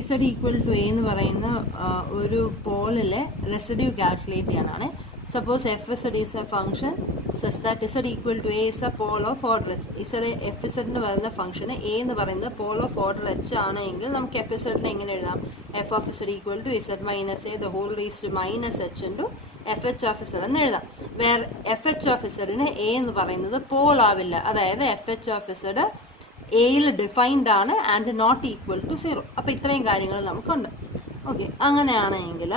Z equal to A എന്ന് പറയുന്ന ഒരു പോളിലെ റെസിഡ്യൂ കാൽക്കുലേറ്റ് ചെയ്യാനാണ്. Suppose F Z is a function such that Z equal to A is a pole of order H. Z F Z എന്ന് പറയുന്ന ഫംഗ്ഷന് A എന്ന് പറയുന്നത് പോൾ ഓഫ് ഓർഡർ എച്ച് ആണെങ്കിൽ നമുക്ക് എഫ് ഇസഡിനെ എങ്ങനെ എഴുതാം? F of Z equal to Z minus A the whole raise to minus H into F H of Z എന്ന് എഴുതാം. വേറെ എഫ് എച്ച് ഓഫ് ഇസഡിന് എ എന്ന് പറയുന്നത് പോൾ ആവില്ല. അതായത് എഫ് എച്ച് ഓഫ് ഇസഡ് എയിൽ ഡിഫൈൻഡ് ആണ് ആൻഡ് നോട്ട് ഈക്വൽ ടു 0. അപ്പോൾ ഇത്രയും കാര്യങ്ങൾ നമുക്കുണ്ട്. ഓക്കെ, അങ്ങനെയാണെങ്കിൽ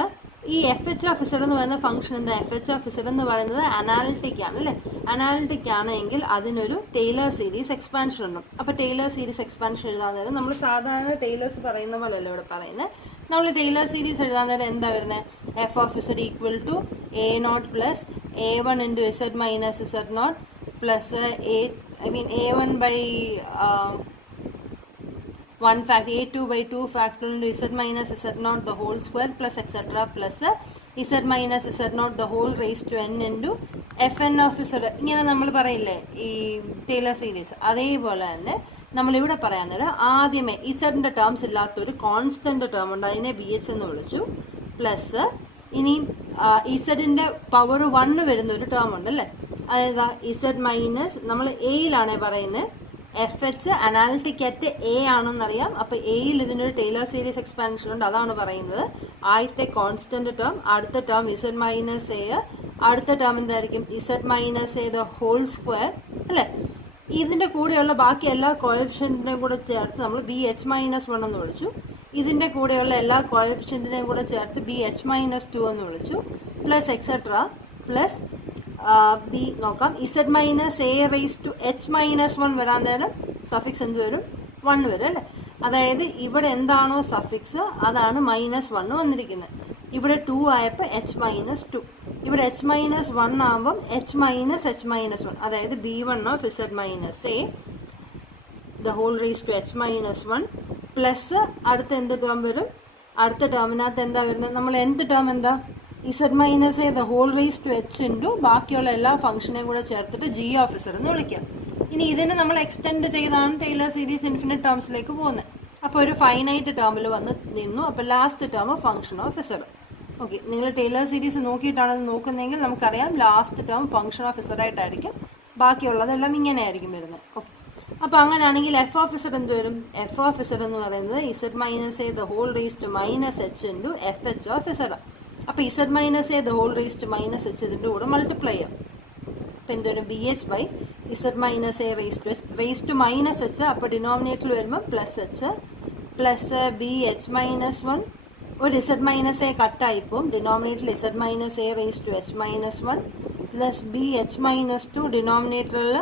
ഈ എഫ് എച്ച് ഓഫ് ഇസഡ് എന്ന് പറയുന്ന ഫംഗ്ഷൻ എന്താ? എഫ് എച്ച് ഓഫ് ഇസഡ് എന്ന് പറയുന്നത് അനാലിറ്റിക് ആണ് അല്ലേ? അനാലിറ്റിക് ആണെങ്കിൽ അതിനൊരു ടൈലർ സീരീസ് എക്സ്പാൻഷൻ ഉണ്ട്. അപ്പോൾ ടൈലർ സീരീസ് എക്സ്പാൻഷൻ എഴുതാൻ നേരം നമ്മൾ സാധാരണ ടൈലേഴ്സ് പറയുന്ന പോലെയല്ല ഇവിടെ പറയുന്നത്. നമ്മൾ ടൈലർ സീരീസ് എഴുതാൻ നേരം എന്താ വരുന്നത്? F of Z equal to A not plus A one into Z minus Z not plus a1 by 1 fact a2 by 2 factorial into z minus z naught the whole square plus etc plus z minus z naught the whole raised to n into fn of z. ഇങ്ങനെ നമ്മൾ പറയില്ലേ ഈ Taylor series, അതേപോലെ തന്നെ നമ്മളിവിടെ പറയാൻ നേരം ആദ്യമേ ഇസഡിൻ്റെ ടേംസ് ഇല്ലാത്തൊരു കോൺസ്റ്റന്റ് ടേം ഉണ്ട്, അതിനെ ബി എച്ച് എന്ന് വിളിച്ചു. പ്ലസ് ഇനി ഇസഡിൻ്റെ പവർ 1 വരുന്ന ഒരു ടേം ഉണ്ടല്ലേ, അതായത് ഇസഡ് മൈനസ് നമ്മൾ എയിലാണേ പറയുന്നത് F H analytic at A ആണെന്നറിയാം. അപ്പോൾ എയിൽ ഇതിനൊരു ടൈലർ സീരീസ് എക്സ്പാൻഷൻ ഉണ്ട്, അതാണ് പറയുന്നത്. ആദ്യത്തെ കോൺസ്റ്റന്റ് ടേം, അടുത്ത ടേം ഇസഡ് മൈനസ് എ, അടുത്ത ടേം എന്തായിരിക്കും? Z minus A the whole square അല്ലേ. ഇതിൻ്റെ കൂടെയുള്ള ബാക്കി എല്ലാ കോഎഫിഷ്യൻറ്റിനെയും കൂടെ ചേർത്ത് നമ്മൾ ബി എച്ച് മൈനസ് 1 എന്ന് വിളിച്ചു. ഇതിൻ്റെ കൂടെയുള്ള എല്ലാ കോഎഫിഷ്യൻറ്റിനെയും കൂടെ ചേർത്ത് ബി എച്ച് മൈനസ് 2 എന്ന് വിളിച്ചു. പ്ലസ് എക്സെട്ര പ്ലസ് ബി നോക്കാം. Z minus A raise to H minus 1 വരാൻ നേരം സഫിക്സ് എന്ത് വരും? 1 വരും അല്ലേ. അതായത് ഇവിടെ എന്താണോ സഫിക്സ് അതാണ് -1 വന്നിരിക്കുന്നത്. ഇവിടെ 2 ആയപ്പോൾ എച്ച് മൈനസ് 2, ഇവിടെ എച്ച് മൈനസ് 1 ആകുമ്പം എച്ച് മൈനസ് 1, അതായത് b1 of Z minus A the whole raise to H minus 1 plus അടുത്ത എന്ത് ടേം വരും? അടുത്ത ടേമിനകത്ത് എന്താ വരുന്നത്? നമ്മൾ എന്ത് ടേം എന്താ? Z minus A the whole raise to H into ബാക്കിയുള്ള എല്ലാ ഫംഗ്ഷനെയും കൂടെ ചേർത്തിട്ട് ജി ഓഫ് ഇസഡ് എന്ന് വിളിക്കാം. ഇനി ഇതിനെ നമ്മൾ എക്സ്റ്റെൻഡ് ചെയ്താണ് ടൈലർ സീരീസ് ഇൻഫിനിറ്റ് ടേംസിലേക്ക് പോകുന്നത്. അപ്പോൾ ഒരു ഫൈനൈറ്റ് ടേമിൽ വന്ന് നിന്നു. അപ്പോൾ last term function of Z. Okay, നിങ്ങൾ ടൈലർ സീരീസ് നോക്കിയിട്ടാണ് നോക്കുന്നതെങ്കിൽ നമുക്കറിയാം last term function of Z ആയിട്ടായിരിക്കും, ബാക്കിയുള്ളതെല്ലാം ഇങ്ങനെ ആയിരിക്കും വരുന്നത്. ഓക്കെ, അപ്പോൾ അങ്ങനെയാണെങ്കിൽ എഫ് ഓഫ് ഇസഡ് എന്ത് വരും? എഫ് ഓഫ് ഇസഡ് എന്ന് പറയുന്നത് Z minus A the whole raise to minus H into F H of Z. അപ്പോൾ Z minus A the whole raise to minus H ഇതിൻ്റെ കൂടെ മൾട്ടിപ്ലൈ ചെയ്യാം. അപ്പോൾ എന്തുവരും? B H by Z minus A raise to minus H. അപ്പോൾ ഡിനോമിനേറ്ററിൽ വരുമ്പോൾ plus H plus B H minus 1. ഒരു ഇസഡ് മൈനസ് എ കട്ടായിപ്പോവും. ഡിനോമിനേറ്ററിൽ Z minus A raise to H minus 1 plus B H minus 2. ഡിനോമിനേറ്ററിൽ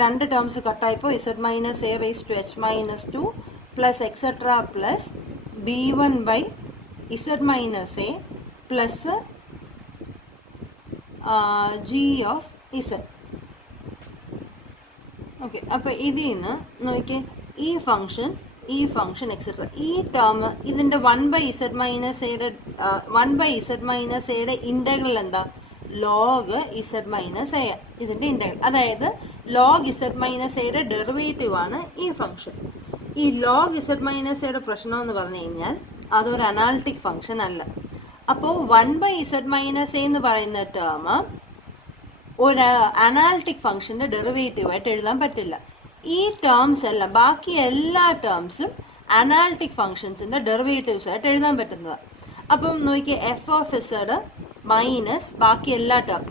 2 ടേംസ് കട്ടായിപ്പോൾ Z minus A raise to H minus 2 plus etcetera plus b1 by Z minus A plus G of Z. Okay, അപ്പോൾ ഇതിൽ നിന്ന് നോക്കിയേ ഈ function etcetera ഈ term ഇതിൻ്റെ 1 by Z minus എയുടെ ഇൻ്റഗ്രൽ എന്താ? ലോഗ് ഇസഡ് മൈനസ് എ, ഇതിൻ്റെ ഇൻ്റഗ്രൽ. അതായത് ലോഗ് ഇസഡ് മൈനസ് എയുടെ ഡെറിവേറ്റീവ് ആണ് ഈ ഫംഗ്ഷൻ. ഈ ലോഗ് ഇസഡ് മൈനസ് എയുടെ പ്രശ്നം എന്ന് പറഞ്ഞു കഴിഞ്ഞാൽ അതൊരു അനാലിറ്റിക് ഫംഗ്ഷൻ അല്ല. അപ്പോൾ 1 ബൈ ഇസഡ് മൈനസ് എ എന്ന് പറയുന്ന ടേം ഒരു അനാലിറ്റിക് ഫംഗ്ഷൻ്റെ ഡെറിവേറ്റീവ് ആയിട്ട് എഴുതാൻ പറ്റില്ല. ഈ ടേംസ് എല്ലാം ബാക്കി എല്ലാ ടേംസും അനാലിറ്റിക് ഫംഗ്ഷൻസിൻ്റെ ഡെറിവേറ്റീവ്സ് ആയിട്ട് എഴുതാൻ പറ്റുന്നതാണ്. അപ്പം നോക്കിയേ എഫ് ഓഫ് ഇസഡ് മൈനസ് ബാക്കി എല്ലാ ടേം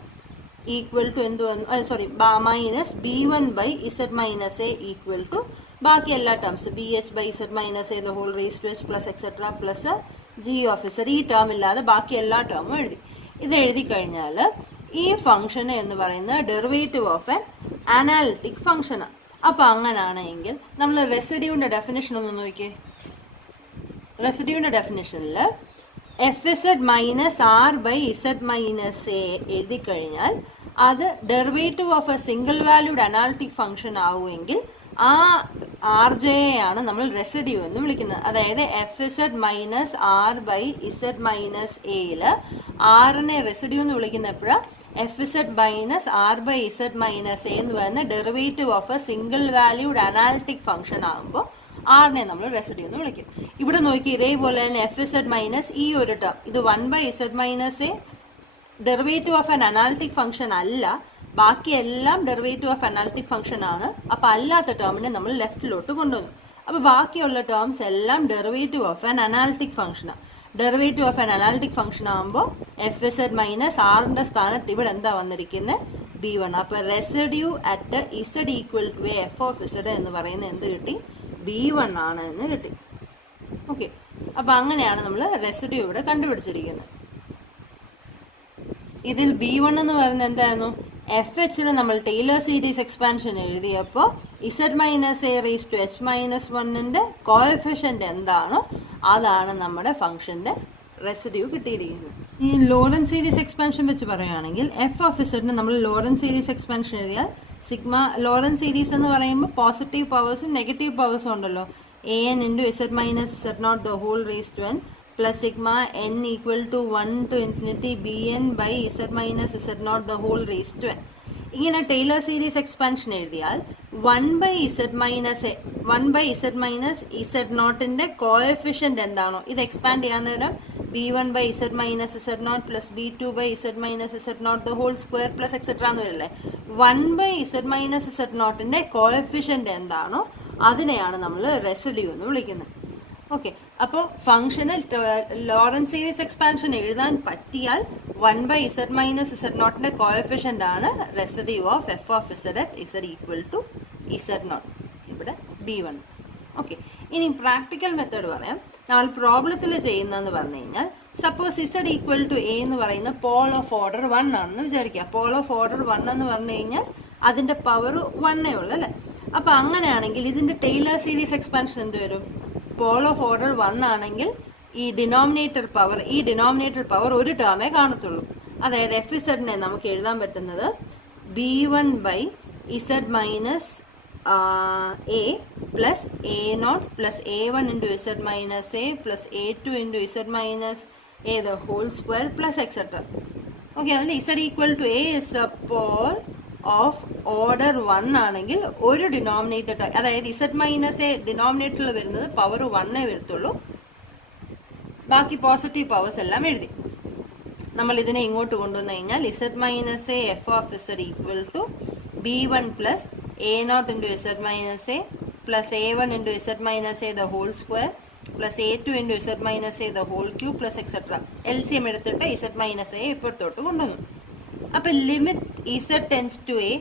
ഈക്വൽ ടു എന്ത് വന്നു? Sorry, minus b1 by Z minus A equal to ബാക്കി എല്ലാ terms B H by Z minus A the whole raise to H plus etcetera plus G of Z. ഈ term ഇല്ലാതെ ബാക്കി എല്ലാ ടേമും എഴുതി. ഇത് എഴുതി കഴിഞ്ഞാൽ ഈ ഫംഗ്ഷൻ എന്ന് പറയുന്നത് ഡെറിവേറ്റീവ് ഓഫ് എൻ അനാലിറ്റിക് ഫംഗ്ഷനാണ്. അപ്പോൾ അങ്ങനെയാണെങ്കിൽ നമ്മൾ റെസിഡ്യൂവിൻ്റെ ഡെഫിനിഷൻ ഒന്ന് നോക്കിയേ. റെസിഡ്യൂവിൻ്റെ ഡെഫിനിഷനിൽ F Z minus R by Z minus A എഴുതി കഴിഞ്ഞാൽ അത് derivative of a single valued analytic function ആവുമെങ്കിൽ ആ ആർ ജെ ആണ് നമ്മൾ റെസിഡ്യൂ എന്ന് വിളിക്കുന്നത്. അതായത് F Z minus R by Z minus എയിൽ ആറിനെ റെസിഡ്യൂ എന്ന് വിളിക്കുന്നപ്പോഴാണ് F Z minus R by Z minus A എന്ന് പറയുന്ന derivative of a single valued analytic function ആകുമ്പോൾ ആറിനെ നമ്മൾ റെസിഡ്യൂ എന്ന് വിളിക്കും. ഇവിടെ നോക്കി ഇതേപോലെ തന്നെ എഫ് ഇസഡ് മൈനസ് ഈ ഒരു ടേം, ഇത് 1/z minus A derivative of an analytic function അല്ല, ബാക്കിയെല്ലാം ഡെറിവേറ്റീവ് ഓഫ് അനാലിറ്റിക് ഫംഗ്ഷൻ ആണ്. അപ്പം അല്ലാത്ത ടേമിനെ നമ്മൾ ലെഫ്റ്റിലോട്ട് കൊണ്ടുവന്നു. അപ്പോൾ ബാക്കിയുള്ള ടേംസ് എല്ലാം ഡെറിവേറ്റീവ് ഓഫ് ആൻ അനാലിറ്റിക് ഫംഗ്ഷനാണ്. Derivative of an analytic function ആകുമ്പോൾ എഫ് ഇസഡ് മൈനസ് ആറിൻ്റെ സ്ഥാനത്ത് ഇവിടെ എന്താ വന്നിരിക്കുന്നത്, b1. അപ്പോൾ residue at Z equal to A F of Z എന്ന് പറയുന്നത് എന്ത് കിട്ടി, b1 ആണ് എന്ന് കിട്ടി. ഓക്കെ, അപ്പോൾ അങ്ങനെയാണ് നമ്മൾ റെസിഡ്യൂ ഇവിടെ കണ്ടുപിടിച്ചിരിക്കുന്നത്. ഇതിൽ b1 എന്ന് പറയുന്നത് എന്തായിരുന്നു, എഫ് എച്ചിൽ നമ്മൾ ടൈലർ സീരീസ് എക്സ്പാൻഷൻ എഴുതിയപ്പോൾ Z minus A raise to H minus 1ന്റെ കോഎഫിഷ്യന്റ് എന്താണോ അതാണ് നമ്മുടെ ഫംഗ്ഷന്റെ റെസിഡ്യൂ കിട്ടിയിരിക്കുന്നത്. ഈ ലോറൻസ് സീരീസ് എക്സ്പാൻഷൻ വെച്ച് പറയുകയാണെങ്കിൽ എഫ് ഓഫ് ഇസഡിന് നമ്മൾ ലോറൻസ് സീരീസ് എക്സ്പാൻഷൻ എഴുതിയാൽ സിഗ്മ ലോറൻസ് സീരീസ് എന്ന് പറയുമ്പോൾ പോസിറ്റീവ് പവേഴ്സും നെഗറ്റീവ് പവേഴ്സും ഉണ്ടല്ലോ, an into Z minus Z not the whole raise to n plus sigma n equal to 1 to infinity bn by Z minus Z not the whole raise to n. ഇങ്ങനെ Taylor series expansion എഴുതിയാൽ 1/z minus Z നോട്ടിന്റെ coefficient എന്താണോ ഇത് expand ചെയ്യാൻ നേരം b1/z minus Z not plus b2/z minus Z not the whole square plus etcetera എന്ന് വരില്ലേ. 1/z minus Z നോട്ടിന്റെ കോഎഫിഷ്യന്റ് എന്താണോ അതിനെയാണ് നമ്മൾ റെസിഡ്യൂ എന്ന് വിളിക്കുന്നത്. ഓക്കെ, അപ്പോൾ ഫംഗ്ഷനിൽ ലോറൻസ് സീരീസ് എക്സ്പാൻഷൻ എഴുതാൻ പറ്റിയാൽ 1/z മൈനസ് ഇസഡ് നോട്ടിന്റെ കോഎഫിഷ്യന്റ് ആണ് residue of F of Z at Z equal to Z not, ഇവിടെ b1. ഓക്കെ, ഇനി പ്രാക്ടിക്കൽ മെത്തേഡ് പറയാം. നമ്മൾ പ്രോബ്ലത്തിൽ ചെയ്യുന്നതെന്ന് പറഞ്ഞു കഴിഞ്ഞാൽ suppose Z equal to A എന്ന് പറയുന്ന പോൾ ഓഫ് ഓർഡർ 1 ആണെന്ന് വിചാരിക്കുക. പോൾ ഓഫ് ഓർഡർ 1 എന്ന് പറഞ്ഞു കഴിഞ്ഞാൽ അതിന്റെ പവർ 1 ഉള്ളു അല്ലേ. അപ്പൊ അങ്ങനെയാണെങ്കിൽ ഇതിന്റെ ടൈലർ സീരീസ് എക്സ്പാൻഷൻ എന്ത് വരും, പോൾ ഓഫ് ഓർഡർ 1 ആണെങ്കിൽ ഈ ഡിനോമിനേറ്റർ പവർ ഒരു ടേമേ കാണത്തുള്ളൂ. അതായത് എഫ് ഇസഡിനെ നമുക്ക് എഴുതാൻ പറ്റുന്നത് b1/z minus a plus a0 plus a1 into Z minus A plus a2 into Z minus A the whole square plus etcetera. Okay, അതിൽ Z equal to A is a pole of order 1 ആണെങ്കിൽ ഒരു denominator, അതായത് Z minus A ഡിനോമിനേറ്ററിൽ വരുന്നത് power 1 വരത്തുള്ളൂ, ബാക്കി positive powers എല്ലാം എഴുതി. നമ്മൾ ഇതിനെ ഇങ്ങോട്ട് കൊണ്ടുവന്നു കഴിഞ്ഞാൽ Z minus A F of Z equal to b1 plus a0 into Z minus A plus a1 into Z minus A the whole square plus a2 into Z minus A the whole cube plus etcetera. LCM എടുത്തിട്ട് Z minus A ഇപ്പുറത്തോട്ട് കൊണ്ടുവന്നു. അപ്പം limit Z tends to A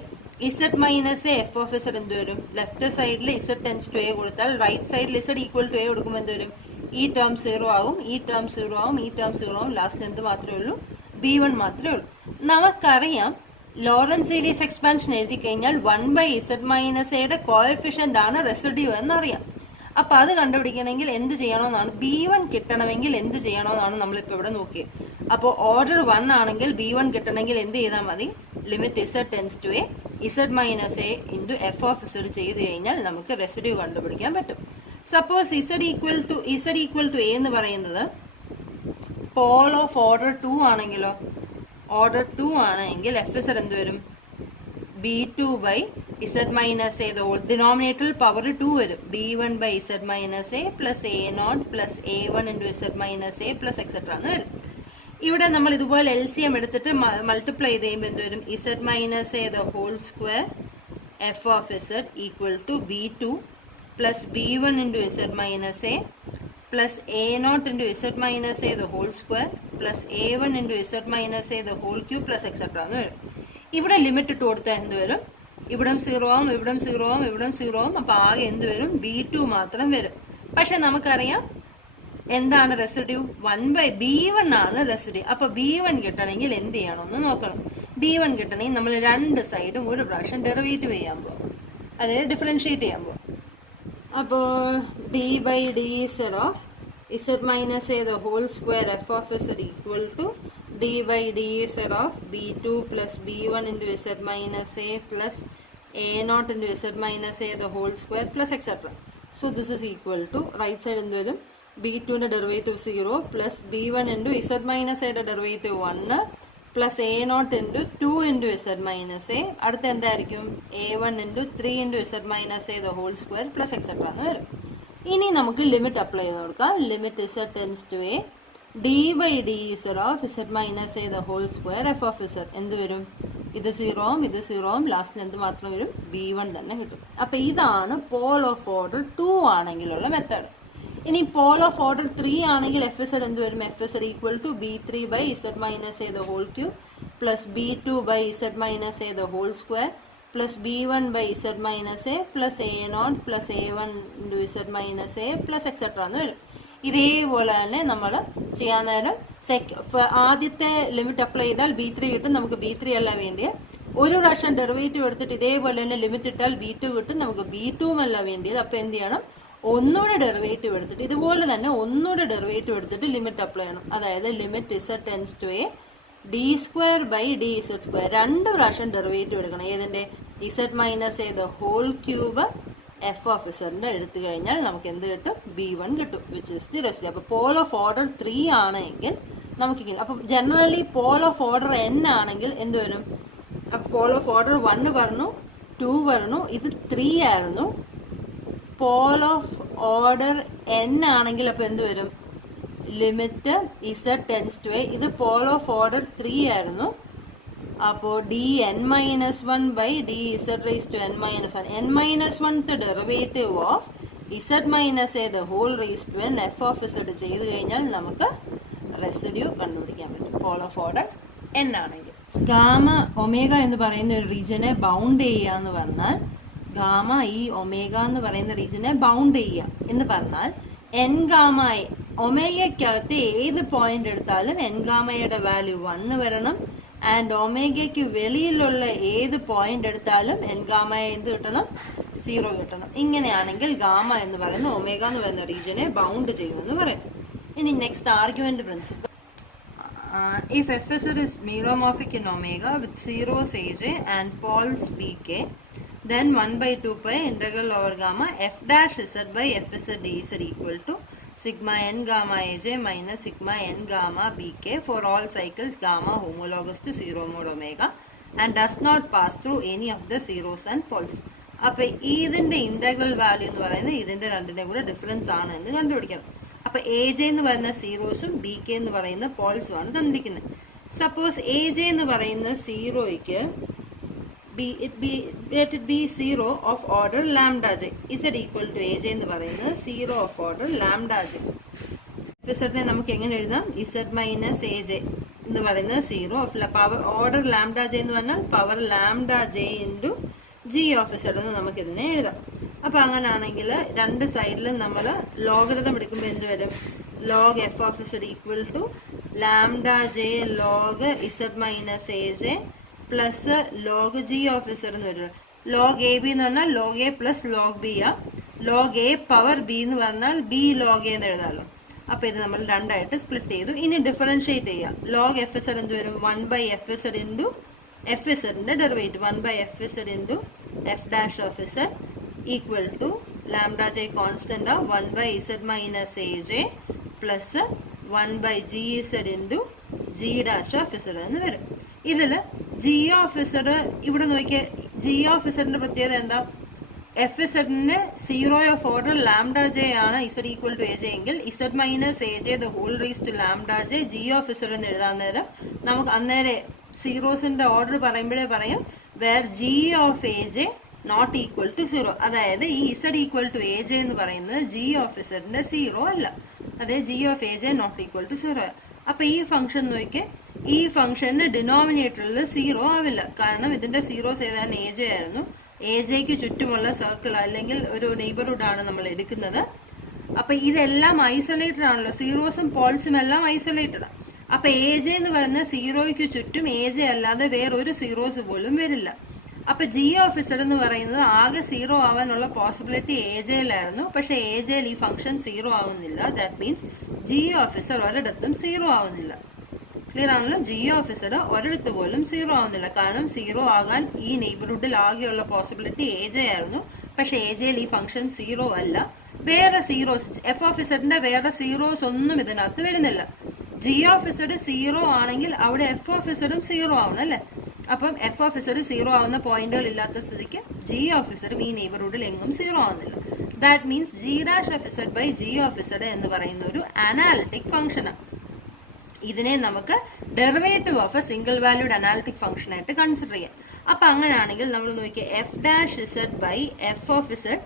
Z minus A F of Z എന്ത് വരും, left സൈഡിൽ Z tends to A കൊടുത്താൽ right സൈഡിൽ Z equal to A കൊടുക്കുമ്പോൾ എന്ത് വരും, ഈ ടേം 0 ആവും, ഈ ടേം 0 ആവും, ഈ ടേം 0 ആവും, ലാസ്റ്റ് എന്ത് മാത്രമേ ഉള്ളൂ, b1 മാത്രമേ ഉള്ളൂ. നമുക്കറിയാം ലോറൻസ് സീരീസ് എക്സ്പാൻഷൻ എഴുതി കഴിഞ്ഞാൽ 1/z മൈനസ് എയുടെ കോഎഫിഷ്യന്റ് ആണ് റെസിഡ്യൂ എന്നറിയാം. അപ്പൊ അത് കണ്ടുപിടിക്കണമെങ്കിൽ എന്ത് ചെയ്യണമെന്നാണ്, b1 കിട്ടണമെങ്കിൽ എന്ത് ചെയ്യണമെന്നാണ് നമ്മളിപ്പോൾ ഇവിടെ നോക്കിയത്. അപ്പോൾ ഓർഡർ 1 ആണെങ്കിൽ b1 കിട്ടണമെങ്കിൽ എന്ത് ചെയ്താൽ മതി, limit Z tends to A Z minus A into F of Z ചെയ്ത് കഴിഞ്ഞാൽ നമുക്ക് റെസിഡ്യൂ കണ്ടുപിടിക്കാൻ പറ്റും. Suppose Z equal to A എന്ന് പറയുന്നത് പോൾ ഓഫ് ഓർഡർ 2 ആണെങ്കിലോ, ഓർഡർ 2 ആണെങ്കിൽ എഫ് ഇസഡ് എന്ത് വരും, b2/z minus A the whole ഡിനോമിനേറ്ററിൽ പവർ 2 വരും, b1/z minus A plus a0 plus a1 into Z minus A plus etcetera എന്ന് വരും. ഇവിടെ നമ്മൾ ഇതുപോലെ LCM എടുത്തിട്ട് മൾട്ടിപ്ലൈ ചെയ്ത് കഴിയുമ്പോൾ എന്ത് വരും, Z minus A the whole square F of Z equal to b2 plus b1 into Z minus A plus a0 into Z minus A the whole square plus a1 into Z minus A the whole cube plus etcetera എന്ന് വരും. ഇവിടെ limit ഇട്ട് കൊടുത്താൽ എന്ത് വരും, ഇവിടം 0 ആവും, ഇവിടം 0 ആവും, ഇവിടം 0 ആവും. അപ്പോൾ ആകെ എന്ത് വരും, b2 മാത്രം വരും. പക്ഷെ നമുക്കറിയാം എന്താണ് റെസിഡ്യൂ, b1 ആണ് റെസിഡ്യൂ. അപ്പോൾ b1 കിട്ടണമെങ്കിൽ എന്ത് ചെയ്യണമെന്ന് നോക്കണം. b1 കിട്ടണമെങ്കിൽ നമ്മൾ രണ്ട് സൈഡും ഒരു പ്രാവശ്യം ഡെറിവേറ്റീവ് ചെയ്യാൻ പോകും, അതായത് ഡിഫറൻഷിയേറ്റ് ചെയ്യാൻ പോകും. അപ്പോൾ d/dz of z minus A the whole square F of z equal to d/dz of b2 plus b1 into z minus a plus a0 into z minus a the whole square plus etc. So this is equal to right side എന്ത് വരും, b2 ന്റെ derivative 0 plus b1 into z minus a ന്റെ derivative 1 plus a0 into 2 into z minus a അടുത്ത എന്തായിരിക്കും a1 into 3 into z minus a the whole square plus etc. എന്ന് വരും. ഇനി നമുക്ക് ലിമിറ്റ് അപ്ലൈ ചെയ്ത് കൊടുക്കാം. Limit z tends to a d by dz of z minus a the whole square f of z എന്ത് വരും? ഇത് 0 ഇത് 0 ലാസ്റ്റിൽ എന്ത് മാത്രം വരും? b1 തന്നെ കിട്ടും. അപ്പം ഇതാണ് പോൾ ഓഫ് ഓർഡർ 2 ആണെങ്കിലുള്ള മെത്തേഡ്. ഇനി പോൾ ഓഫ് ഓർഡർ 3 ആണെങ്കിൽ എഫ് ഇസഡ് എന്ത് വരും? F Z equal to b3 by z minus a the whole cube plus b2 by z minus a the whole square plus b1 by z minus a plus a0 plus a1 into z minus a plus etc. എന്ന് വരും. ഇതേപോലെ തന്നെ നമ്മൾ ചെയ്യാൻ നേരം ആദ്യത്തെ limit apply ചെയ്താൽ b3 കിട്ടും. നമുക്ക് b3 അല്ല വേണ്ടിയ ഒരു പ്രാവശ്യം ഡെറിവേറ്റീവ് എടുത്തിട്ട് ഇതേപോലെ തന്നെ ലിമിറ്റ് ഇട്ടാൽ b2 കിട്ടും. നമുക്ക് b2 അല്ല വേണ്ടിയത്. അപ്പോൾ എന്ത് ചെയ്യണം? ഒന്നുകൂടെ ഡെറിവേറ്റീവ് എടുത്തിട്ട് ഇതുപോലെ തന്നെ ഒന്നുകൂടെ ഡെറിവേറ്റീവ് എടുത്തിട്ട് ലിമിറ്റ് അപ്ലൈ ചെയ്യണം. അതായത് limit z tends to a D square by D Z square രണ്ട് പ്രാവശ്യം ഡെറിവേറ്റീവ് എടുക്കണം. ഏതിൻ്റെ? Z minus A the whole cube F of ഇസഡിൻ്റെ എടുത്തു കഴിഞ്ഞാൽ നമുക്ക് എന്ത് കിട്ടും? b1 കിട്ടും, വിച്ച് ഇസ് ദി റെസിഡ്യൂ. അപ്പോൾ പോൾ ഓഫ് ഓർഡർ 3 ആണെങ്കിൽ നമുക്കിങ്ങനെ. അപ്പം generally pole of order n ആണെങ്കിൽ എന്ത് വരും? അപ്പോൾ പോൾ ഓഫ് ഓർഡർ 1 പറഞ്ഞു, 2 പറഞ്ഞു, ഇത് 3 ആയിരുന്നു. പോൾ ഓഫ് ഓർഡർ n ആണെങ്കിൽ അപ്പോൾ എന്ത് വരും? Limit z tends to a ഇത് പോൾ ഓഫ് ഓർഡർ 3 ആയിരുന്നു. അപ്പോൾ D N minus 1 by D Z raise to N minus 1 N minus 1th derivative of Z minus A the whole raise to N F of Z ചെയ്ത് കഴിഞ്ഞാൽ നമുക്ക് residue കണ്ടുപിടിക്കാൻ പറ്റും pole of order n ആണെങ്കിൽ. Gamma omega എന്ന് പറയുന്ന ഒരു റീജിയനെ bound ചെയ്യുക എന്ന് പറഞ്ഞാൽ ഗാമ ഈ ഒമേഗ എന്ന് പറയുന്ന റീജിയനെ ബൗണ്ട് ചെയ്യുക എന്ന് പറഞ്ഞാൽ എൻ ഗാമ ഒമേഗയ്ക്കകത്ത് ഏത് പോയിന്റ് എടുത്താലും എൻ ഗാമയുടെ വാല്യൂ 1 വരണം. ആൻഡ് ഒമേഗയ്ക്ക് വെളിയിലുള്ള ഏത് പോയിന്റ് എടുത്താലും എൻ ഗാമയെ എന്ത് കിട്ടണം? 0 കിട്ടണം. ഇങ്ങനെയാണെങ്കിൽ ഗാമ എന്ന് പറയുന്ന ഒമേഗ എന്ന് പറയുന്ന റീജിയനെ ബൗണ്ട് ചെയ്യുമെന്ന് പറയും. ഇനി next argument principle. If F Z is meromorphic in omega with zeros aj and poles bk then 1 by 2 pi integral over gamma f dash z by f z dz equal to sigma n gamma aj minus sigma n gamma bk for all cycles gamma homologous to 0 mod omega and does not pass through any of the zeros and poles. അപ്പോൾ ഇതിൻ്റെ integral value എന്ന് പറയുന്നത് ഇതിൻ്റെ രണ്ടിൻ്റെ കൂടെ difference ആണ് എന്ന് കണ്ടുപിടിക്കണം. അപ്പോൾ എ ജെ എന്ന് പറയുന്ന സീറോസും ബി കെ എന്ന് പറയുന്ന പോൾസും ആണ് തന്നിരിക്കുന്നത്. സപ്പോസ് എ ജെ എന്ന് പറയുന്ന സീറോയ്ക്ക് let it be 0 of order lambda j. Z equal to aj എന്ന് പറയുന്നത് 0 of order lambda j. ഫിസഡിനെ നമുക്ക് എങ്ങനെ എഴുതാം? z മൈനസ് എ ജെ എന്ന് പറയുന്നത് 0 of power order lambda J എന്ന് പറഞ്ഞാൽ power lambda J into G of z എന്ന് നമുക്കിതിനെ എഴുതാം. അപ്പോൾ അങ്ങനെയാണെങ്കിൽ രണ്ട് സൈഡിലും നമ്മൾ ലോഗരിതം എടുക്കുമ്പോൾ എന്ത് വരും? Log F of z equal to lambda J log z minus A J plus log G of Z എന്ന് വരുന്നത്. ലോഗ് എ ബി എന്ന് പറഞ്ഞാൽ log A plus log B ആ. ലോഗ് എ പവർ ബി എന്ന് പറഞ്ഞാൽ ബി ലോഗ് എ എന്ന് എഴുതാമല്ലോ. അപ്പോൾ ഇത് നമ്മൾ രണ്ടായിട്ട് സ്പ്ലിറ്റ് ചെയ്തു. ഇനി ഡിഫറൻഷിയേറ്റ് ചെയ്യാം. ലോഗ് എഫ് ഇസഡ് എന്ത് വരും? 1 by F Z into F ഇസഡിൻ്റെ derivative 1 by F Z into F dash of Z equal to lambda J constant of 1 by Z minus A J plus 1 by G Z into G dash of Z എന്ന് വരും. ഇതിൽ G of Z ഇവിടെ നോക്കിയാൽ G of ഇസഡിൻ്റെ പ്രത്യേകത എന്താ? F ഇസഡിൻ്റെ 0 of order lambda J ആണ് Z equal to A J എങ്കിൽ Z minus A J the whole raise to lambda J G of Z എന്ന് എഴുതാൻ നേരം നമുക്ക് അന്നേരം സീറോസിൻ്റെ ഓർഡർ പറയുമ്പോഴേ പറയും where G of A J not equal to 0. അതായത് ഈ Z equal to A J എന്ന് പറയുന്നത് ജി ഓഫ് ഇസഡിൻ്റെ 0 അല്ല. അതായത് G of A J not equal to 0. അപ്പോൾ ഈ ഫംഗ്ഷൻ നോക്കിയാൽ ഈ ഫംഗ്ഷന് ഡിനോമിനേറ്ററിൽ 0 ആവില്ല. കാരണം ഇതിൻ്റെ സീറോസ് ഏതാണ്? എ ജെ ആയിരുന്നു. എ ജെക്ക് ചുറ്റുമുള്ള സർക്കിൾ അല്ലെങ്കിൽ ഒരു നെയ്ബർഹുഡ് ആണ് നമ്മൾ എടുക്കുന്നത്. അപ്പോൾ ഇതെല്ലാം ഐസൊലേറ്റഡ് ആണല്ലോ. സീറോസും പോൾസും എല്ലാം ഐസൊലേറ്റഡാണ്. അപ്പോൾ എ ജെ എന്ന് പറയുന്ന സീറോയ്ക്ക് ചുറ്റും എ ജെ അല്ലാതെ വേറൊരു സീറോസ് പോലും വരില്ല. അപ്പോൾ ജി ഓഫ് ഇസഡ് എന്ന് പറയുന്നത് ആകെ 0 ആവാനുള്ള പോസിബിലിറ്റി എ ജെയിലായിരുന്നു. പക്ഷേ എ ജെയിൽ ഈ ഫംഗ്ഷൻ 0 ആവുന്നില്ല. That means G of Z ഒരിടത്തും 0 ആവുന്നില്ല. ക്ലിയർ ആണല്ലോ? ജി ഓഫ് ഇസഡ് ഒരിടത്ത് പോലും 0 ആവുന്നില്ല. കാരണം 0 ആകാൻ ഈ നെയ്ബർഹുഡിൽ ആകെയുള്ള പോസിബിലിറ്റി എ ജെ ആയിരുന്നു. പക്ഷേ എ ജെയിൽ ഈ ഫംഗ്ഷൻ 0 അല്ല. വേറെ സീറോസ് എഫ് ഓഫ് ഇസഡിൻ്റെ വേറെ സീറോസ് ഒന്നും ഇതിനകത്ത് വരുന്നില്ല. ജി ഓഫ് ഇസഡ് 0 ആണെങ്കിൽ അവിടെ എഫ് ഓഫ് ഇസഡും 0 ആവണം അല്ലേ? അപ്പം എഫ് ഓഫ് ഇസഡ് 0 ആവുന്ന പോയിന്റുകൾ ഇല്ലാത്ത സ്ഥിതിക്ക് ജി ഓഫ് ഇസഡും ഈ നെയ്ബർഹുഡിൽ എങ്ങും 0 ആവുന്നില്ല. That means G dash of Z by G of Z എന്ന് പറയുന്ന ഒരു അനാലിറ്റിക് ഫംഗ്ഷനാണ്. ഇതിനെ നമുക്ക് derivative of a single valued analytic function ആയിട്ട് കൺസിഡർ ചെയ്യാം. അപ്പൊ അങ്ങനെയാണെങ്കിൽ നമ്മൾ നോക്കിയ F dash Z by F of Z,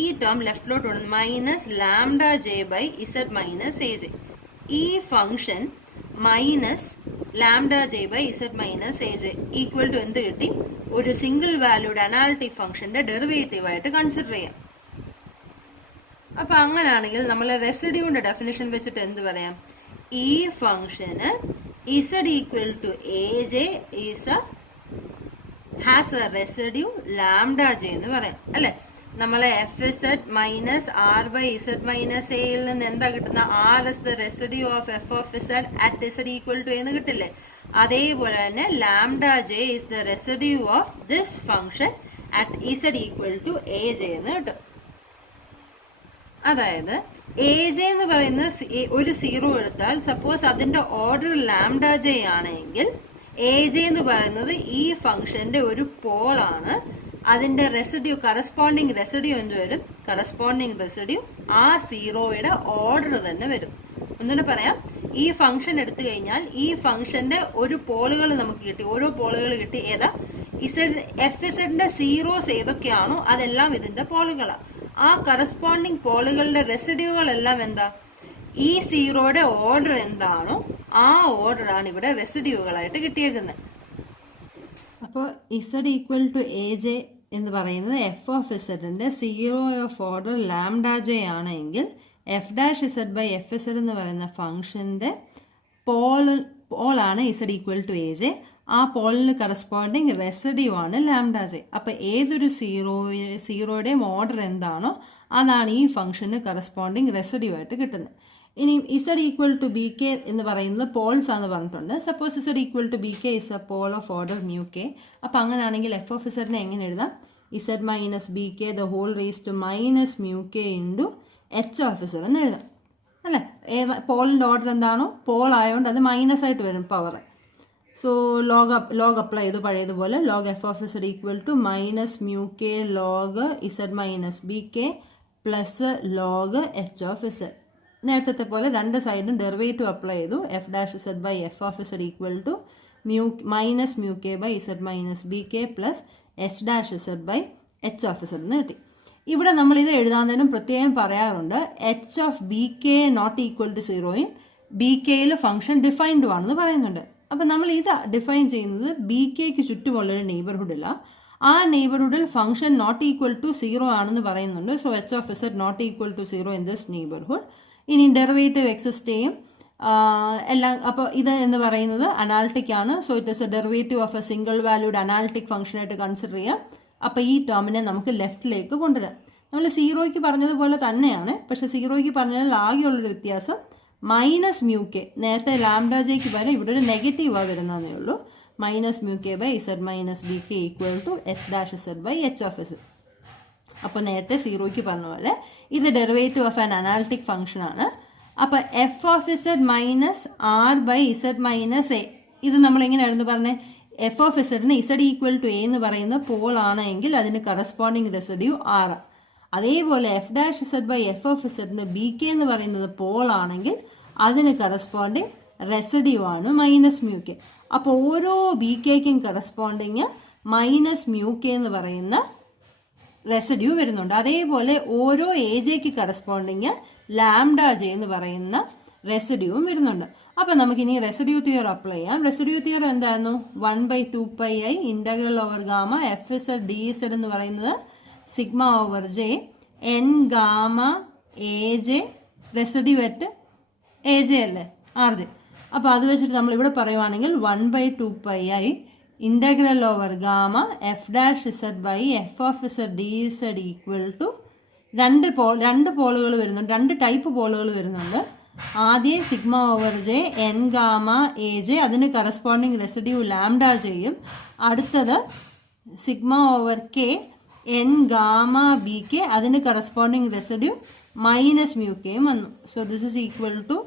ഈ ടേം ലെഫ്റ്റിലോട്ട് വന്നു minus lambda J by Z minus A J. ഈ function minus lambda J by Z minus A J equal to എന്ത് കിട്ടി? ഒരു സിംഗിൾ വാല്യൂഡ് അനാലിറ്റിക് ഫംഗ്ഷന്റെ ഡെറിവേറ്റീവ് ആയിട്ട് consider ചെയ്യാം. അപ്പൊ അങ്ങനെയാണെങ്കിൽ നമ്മൾ റെസിഡ്യൂവിന്റെ ഡെഫിനിഷൻ വെച്ചിട്ട് എന്ത് പറയാം? ഈ ഫംഗ്ഷന് Z equal to A J has a residue lambda J എന്ന് പറയാം അല്ലെ. നമ്മളെ F Z minus R by Z minus എയിൽ നിന്ന് എന്താ കിട്ടുന്ന? R is the residue of F of Z at Z equal to എന്ന് കിട്ടില്ലേ? അതേപോലെ തന്നെ lambda J is the residue of this function at Z equal to A J എന്ന് കിട്ടും. അതായത് എ ജെ എന്ന് പറയുന്ന ഒരു സീറോ എടുത്താൽ സപ്പോസ് അതിന്റെ ഓർഡർ ലാംഡ ജെ ആണെങ്കിൽ എ ജെ എന്ന് പറയുന്നത് ഈ ഫംഗ്ഷന്റെ ഒരു പോളാണ്. അതിന്റെ റെസിഡ്യൂ കറസ്പോണ്ടിങ് റെസിഡ്യൂ എന്ത് വരും? കറസ്പോണ്ടിങ് റെസിഡ്യൂ ആ സീറോയുടെ ഓർഡർ തന്നെ വരും. ഒന്നുകൂടെ പറയാം, ഈ ഫംഗ്ഷൻ എടുത്തു കഴിഞ്ഞാൽ ഈ ഫംഗ്ഷന്റെ ഒരു പോളുകൾ നമുക്ക് കിട്ടി, ഓരോ പോളുകൾ കിട്ടി. ഏതാ? ഇസഡ് എഫ് ഇസഡിന്റെ സീറോസ് ഏതൊക്കെയാണോ അതെല്ലാം ഇതിന്റെ പോളുകളാണ്. ആ കറസ്പോണ്ടിങ് പോളുകളുടെ റെസിഡ്യൂകളെല്ലാം എന്താ? ഈ സീറോയുടെ ഓർഡർ എന്താണോ ആ ഓർഡറാണ് ഇവിടെ റെസിഡ്യൂകളായിട്ട് കിട്ടിയേക്കുന്നത്. അപ്പോൾ Z equal to A J എന്ന് പറയുന്നത് എഫ് ഓഫ് ഇസഡിന്റെ zero of order lambda J ആണെങ്കിൽ F dash Z by F Z എന്ന് പറയുന്ന ഫംഗ്ഷന്റെ പോളാണ് Z equal to A J. ആ പോളിന് കറസ്പോണ്ടിങ് റെസിഡ്യൂ ആണ് ലാംഡ ജെ. അപ്പൊ ഏതൊരു സീറോയുടെയും ഓർഡർ എന്താണോ അതാണ് ഈ ഫംഗ്ഷന് കറസ്പോണ്ടിങ് റെസിഡ്യൂ ആയിട്ട് കിട്ടുന്നത്. ഇനി Z equal to B K എന്ന് പറയുന്നത് പോൾസ് ആണെന്ന് പറഞ്ഞിട്ടുണ്ട്. Suppose Z equal to B K is a pole of order mu K. അപ്പൊ അങ്ങനെയാണെങ്കിൽ എഫ് ഓഫ് ഇസഡിനെ എങ്ങനെ എഴുതാം? Z minus B K the whole raise to minus mu K into H of Z എന്ന് എഴുതാം അല്ലെ. പോളിന്റെ ഓർഡർ എന്താണോ പോൾ ആയതുകൊണ്ട് അത് മൈനസ് ആയിട്ട് വരും പവർ. സോ ലോഗ് അപ്ലൈ ചെയ്തു പഴയതുപോലെ. Log F of Z equal to minus mu K log Z minus B K plus log H of Z. നേരത്തെ പോലെ രണ്ട് സൈഡും ഡെറിവേറ്റീവ് അപ്ലൈ ചെയ്തു. F dash Z by F of Z equal to minus mu K by Z minus B K plus H dash Z by H of Z എന്ന് കിട്ടി. ഇവിടെ നമ്മൾ ഇത് എഴുതാന്നതിനും പ്രത്യേകം പറയാറുണ്ട് H of B K not equal to സീറോയും B കെയിൽ function defined ആണെന്ന് പറയുന്നുണ്ട്. അപ്പം നമ്മൾ ഇത് ഡിഫൈൻ ചെയ്യുന്നത് ബി കെക്ക് ചുറ്റുമുള്ളൊരു നെയ്ബർഹുഡില്ല. ആ നെയ്ബർഹുഡിൽ function not equal to zero ആണെന്ന് പറയുന്നുണ്ട്. So H of Z not equal to zero in this neighbourhood. ഇനി ഡെറിവേറ്റീവ് എക്സിസ്റ്റ് ചെയ്യും എല്ലാം. അപ്പോൾ ഇത് എന്ന് പറയുന്നത് അനാലിറ്റിക് ആണ്. So it is a derivative of a single valued analytic ഫംഗ്ഷനായിട്ട് കൺസിഡർ ചെയ്യാം. അപ്പോൾ ഈ ടേമിനെ നമുക്ക് ലെഫ്റ്റിലേക്ക് കൊണ്ടുവരാം. നമ്മൾ സീറോയ്ക്ക് പറഞ്ഞതുപോലെ തന്നെയാണ്, പക്ഷെ സീറോയ്ക്ക് പറഞ്ഞതിൽ ആകെയുള്ളൊരു വ്യത്യാസം മൈനസ് മ്യൂ കെ. നേരത്തെ ലാംഡ ജെക്ക് പകരം ഇവിടെ ഒരു നെഗറ്റീവാണ് വരുന്നതേ ഉള്ളൂ. Minus mu K by Z minus B K equal to S dash Z by H of Z. അപ്പോൾ നേരത്തെ സീറോയ്ക്ക് പറഞ്ഞ പോലെ ഇത് derivative of an analytic function ആണ്. അപ്പോൾ F of Z minus R by Z minus A, ഇത് നമ്മൾ എങ്ങനെയായിരുന്നു പറഞ്ഞത്? എഫ് ഓഫ് ഇസഡിന് ഇസഡ് ഈക്വൽ ടു എ എന്ന് പറയുന്ന പോൾ ആണെങ്കിൽ അതിന് കറസ്പോണ്ടിങ് റെസിഡ്യൂ ആർ. അതേപോലെ F dash Z by F of ഇസഡിന് ബി കെ എന്ന് പറയുന്നത് പോൾ ആണെങ്കിൽ അതിന് കറസ്പോണ്ടിങ് റെസിഡ്യൂ ആണ് മൈനസ് മ്യൂ കെ. അപ്പോൾ ഓരോ ബി കെക്കും കറസ്പോണ്ടിങ് മൈനസ് മ്യൂ കെ എന്ന് പറയുന്ന റെസിഡ്യൂ വരുന്നുണ്ട്. അതേപോലെ ഓരോ എ ജെക്ക് കറസ്പോണ്ടിങ് ലാംഡ ജെ എന്ന് പറയുന്ന റെസിഡ്യൂവും വരുന്നുണ്ട്. അപ്പം നമുക്കിനി റെസിഡ്യൂ തിയറം അപ്ലൈ ചെയ്യാം. റെസിഡ്യൂ തിയറം എന്തായിരുന്നു? 1/2πi integral over gamma F Z D Z എന്ന് പറയുന്നത് sigma over J N gamma A J residue at A J അല്ലേ ആർ ജെ. അപ്പോൾ അത് വെച്ചിട്ട് നമ്മൾ ഇവിടെ പറയുവാണെങ്കിൽ 1/2πi integral over gamma F dash Z by F of Z D Z equal to രണ്ട് പോളുകൾ വരുന്നുണ്ട്, രണ്ട് ടൈപ്പ് പോളുകൾ വരുന്നുണ്ട്. ആദ്യം sigma over J N gamma A J, അതിന് കറസ്പോണ്ടിങ് റെസിഡ്യൂ ലാംഡ ജെയും. അടുത്തത് sigma over K N gamma B K, അതിന് കറസ്പോണ്ടിങ് റെസിഡ്യൂ മൈനസ് മ്യൂ കെയും വന്നു. So this is equal to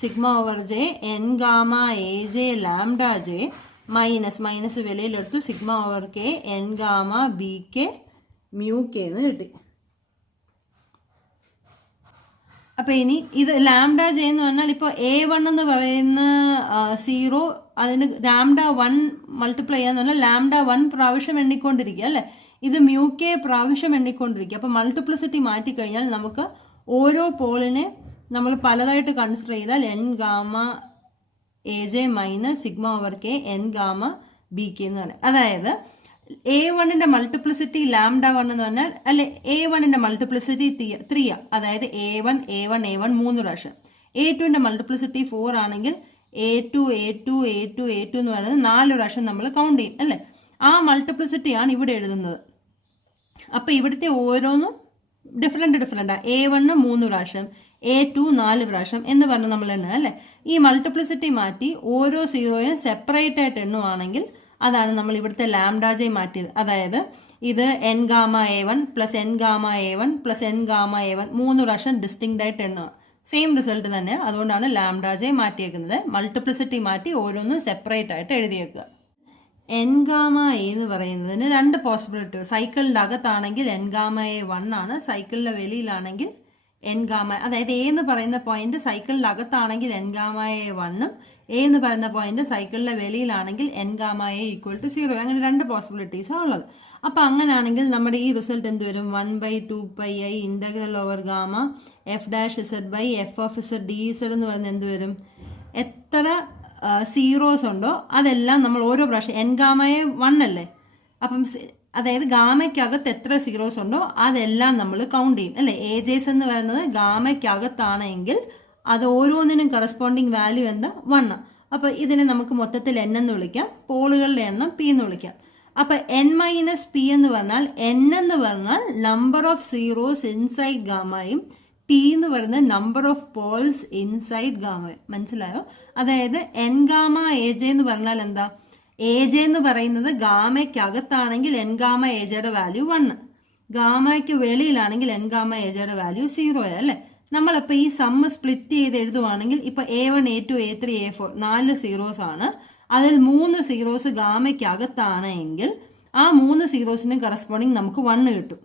sigma over J N gamma A J lambda J minus വെളിയിലെടുത്തു sigma over K N gamma B K mu K എന്ന് കിട്ടി. അപ്പോൾ ഇനി ഇത് lambda J എന്ന് പറഞ്ഞാൽ ഇപ്പോൾ A1 എന്ന് പറയുന്ന 0 അതിന് λ1 മൾട്ടിപ്ലൈ ചെയ്യാന്ന് പറഞ്ഞാൽ λ1 പ്രാവശ്യം എണ്ണിക്കൊണ്ടിരിക്കുക അല്ലേ. ഇത് μk പ്രാവശ്യം എണ്ണിക്കൊണ്ടിരിക്കുക. അപ്പോൾ മൾട്ടിപ്ലിസിറ്റി മാറ്റിക്കഴിഞ്ഞാൽ നമുക്ക് ഓരോ പോളിനെ നമ്മൾ പലതായിട്ട് കൺസിഡർ ചെയ്താൽ n gamma AJ minus sigma over k n gamma BK എന്ന് പറയാം. അതായത് A1ന്റെ മൾട്ടിപ്ലിസിറ്റി λ1 എന്ന് പറഞ്ഞാൽ അല്ലെ A1ന്റെ മൾട്ടിപ്ലിസിറ്റി 3 അതായത് A1 A1 A1 3 പ്രാവശ്യം. A2ന്റെ മൾട്ടിപ്ലിസിറ്റി 4 ആണെങ്കിൽ A2 A2 A2 A2 എന്ന് പറയുന്നത് 4 പ്രാവശ്യം നമ്മൾ കൗണ്ട് ചെയ്യും അല്ലേ. ആ മൾട്ടിപ്ലിസിറ്റിയാണ് ഇവിടെ എഴുതുന്നത്. അപ്പോൾ ഇവിടുത്തെ ഓരോന്നും ഡിഫറെൻ്റ് A1 3 പ്രാവശ്യം A2 4 പ്രാവശ്യം എന്ന് പറഞ്ഞ് നമ്മൾ എണ്ണുക അല്ലേ. ഈ മൾട്ടിപ്ലിസിറ്റി മാറ്റി ഓരോ സീറോയും സെപ്പറേറ്റ് ആയിട്ട് എണ്ണുവാണെങ്കിൽ അതാണ് നമ്മൾ ഇവിടുത്തെ λj മാറ്റിയത്. അതായത് ഇത് n gamma A1 plus n gamma A1 plus n gamma A1 3 പ്രാവശ്യം ഡിസ്റ്റിങ്ക്റ്റ് ആയിട്ട് എണ്ണുക. സെയിം റിസൾട്ട് തന്നെ. അതുകൊണ്ടാണ് λj മാറ്റിയേക്കുന്നത്. മൾട്ടിപ്ലിസിറ്റി മാറ്റി ഓരോന്നും സെപ്പറേറ്റ് ആയിട്ട് എഴുതിയേക്കുക. n ഗാമ A എന്ന് പറയുന്നതിന് 2 പോസിബിലിറ്റി. സൈക്കിളിൻ്റെ അകത്താണെങ്കിൽ n ഗാമ A 1 ആണ്, സൈക്കിളിൻ്റെ വെളിയിലാണെങ്കിൽ n ഗാമ, അതായത് A എന്ന് പറയുന്ന പോയിന്റ് സൈക്കിളിൻ്റെ അകത്താണെങ്കിൽ n ഗാമ A 1ഉം A എന്ന് പറയുന്ന പോയിന്റ് സൈക്കിളിൻ്റെ വെളിയിലാണെങ്കിൽ n gamma A equal to 0. അങ്ങനെ 2 പോസിബിലിറ്റീസാണ് ഉള്ളത്. അപ്പോൾ അങ്ങനെയാണെങ്കിൽ നമ്മുടെ ഈ റിസൾട്ട് എന്ത് വരും? 1/2πi integral over gamma f'(z)/f(z)dz എന്ന് പറയുന്നത് എന്ത് വരും? എത്ര സീറോസ് ഉണ്ടോ അതെല്ലാം നമ്മൾ ഓരോ പ്രാവശ്യം n ഗാമ A 1 അല്ലേ, അപ്പം അതായത് ഗാമയ്ക്കകത്ത് എത്ര സീറോസ് ഉണ്ടോ അതെല്ലാം നമ്മൾ കൗണ്ട് ചെയ്യും അല്ലേ. AJs എന്ന് പറയുന്നത് ഗാമയ്ക്കകത്താണെങ്കിൽ അത് ഓരോന്നിനും കറസ്പോണ്ടിങ് വാല്യൂ എന്താ? 1. അപ്പോൾ ഇതിനെ നമുക്ക് മൊത്തത്തിൽ n എന്ന് വിളിക്കാം, പോളുകളുടെ എണ്ണം p എന്ന് വിളിക്കാം. അപ്പോൾ n - p എന്ന് പറഞ്ഞാൽ n എന്ന് പറഞ്ഞാൽ നമ്പർ ഓഫ് സീറോസ് ഇൻസൈഡ് ഗാമയും p എന്ന് പറയുന്നത് നമ്പർ ഓഫ് പോൾസ് ഇൻസൈഡ് ഗാമയും. മനസ്സിലായോ? അതായത് n ഗാമ AJ എന്ന് പറഞ്ഞാൽ എന്താ? AJ എന്ന് പറയുന്നത് ഗാമയ്ക്കകത്താണെങ്കിൽ n ഗാമ AJയുടെ വാല്യൂ 1, ഗാമയ്ക്ക് വെളിയിലാണെങ്കിൽ n ഗാമ AJയുടെ വാല്യൂ 0 അല്ലേ. നമ്മളിപ്പോൾ ഈ സമ്മ് സ്പ്ലിറ്റ് ചെയ്ത് എഴുതുവാണെങ്കിൽ ഇപ്പോൾ A1 A2 A3 A4 4 zeros ആണ്. അതിൽ 3 സീറോസ് ഗാമയ്ക്കകത്താണ് എങ്കിൽ ആ 3 സീറോസിനും കറസ്പോണ്ടിങ് നമുക്ക് 1 കിട്ടും,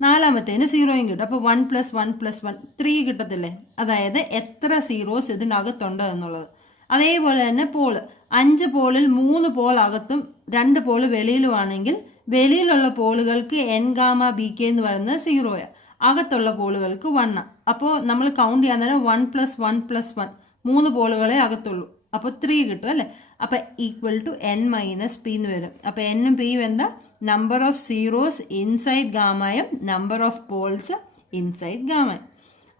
നാലാമത്തേന് 0യും കിട്ടും. അപ്പോൾ 1 + 1 + 1 3 കിട്ടത്തില്ലേ. അതായത് എത്ര സീറോസ് ഇതിനകത്തുണ്ട് എന്നുള്ളത്. അതേപോലെ തന്നെ പോള് 5 പോളിൽ 3 പോൾ അകത്തും 2 പോള് വെളിയിലുമാണെങ്കിൽ വെളിയിലുള്ള പോളുകൾക്ക് n ഗാമ BK എന്ന് പറയുന്നത് 0, അകത്തുള്ള പോളുകൾക്ക് 1. അപ്പോൾ നമ്മൾ കൗണ്ട് ചെയ്യാൻ നേരം 1 + 1 + 1 3 പോളുകളെ അകത്തുള്ളൂ, അപ്പോൾ 3 കിട്ടും അല്ലേ. അപ്പോൾ ഈക്വൽ ടു n - p എന്ന് വരും. അപ്പോൾ എന്നും പിയും എന്താ? നമ്പർ ഓഫ് സീറോസ് ഇൻസൈഡ് ഗാമയും നമ്പർ ഓഫ് പോൾസ് ഇൻസൈഡ് ഗാമയും.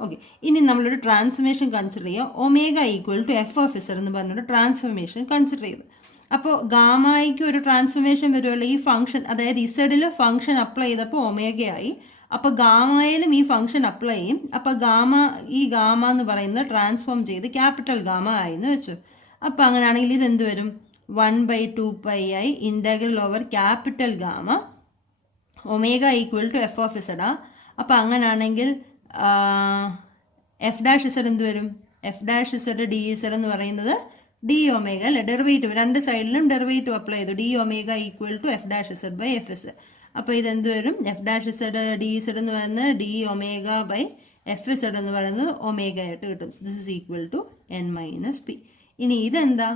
ഓക്കെ, ഇനി നമ്മളൊരു ട്രാൻസ്ഫോർമേഷൻ കൺസിഡർ ചെയ്യുക. ഒമേഗ ഈക്വൽ ടു f(z) എന്ന് പറഞ്ഞൊരു ട്രാൻസ്ഫോർമേഷൻ കൺസിഡർ ചെയ്തു. അപ്പോൾ ഗാമയ്ക്ക് ഒരു ട്രാൻസ്ഫോർമേഷൻ വരുമല്ലോ. ഈ ഫംഗ്ഷൻ അതായത് ഇസഡിൽ ഫംഗ്ഷൻ അപ്ലൈ ചെയ്തപ്പോൾ ഒമേഗയായി, അപ്പോൾ ഗാമയിലും ഈ ഫംഗ്ഷൻ അപ്ലൈ ചെയ്യും. അപ്പോൾ ഈ ഗാമ എന്ന് പറയുന്നത് ട്രാൻസ്ഫോം ചെയ്ത് ക്യാപിറ്റൽ ഗാമ ആയി എന്ന് വെച്ചു. അപ്പോൾ അങ്ങനെയാണെങ്കിൽ ഇതെന്ത് വരും? 1/2πi integral over capital gamma omega equal to f(z). അപ്പോൾ അങ്ങനെയാണെങ്കിൽ f'(z) എന്ത് വരും? f'(z) dz എന്ന് പറയുന്നത് d ഒമേഗ അല്ലേ, ഡെറിവേറ്റീവ് 2 സൈഡിലും ഡെറിവേറ്റീവ് അപ്ലൈ ചെയ്തു. d omega equal to f'(z)/fs. അപ്പോൾ ഇതെന്ത് വരും? f'(z) dz എന്ന് പറയുന്നത് d ഒമേഗ ബൈ fz എന്ന് പറയുന്നത് ഒമേഗ ആയിട്ട് കിട്ടും. This is equal to n - p. ഇനി ഇതെന്താ?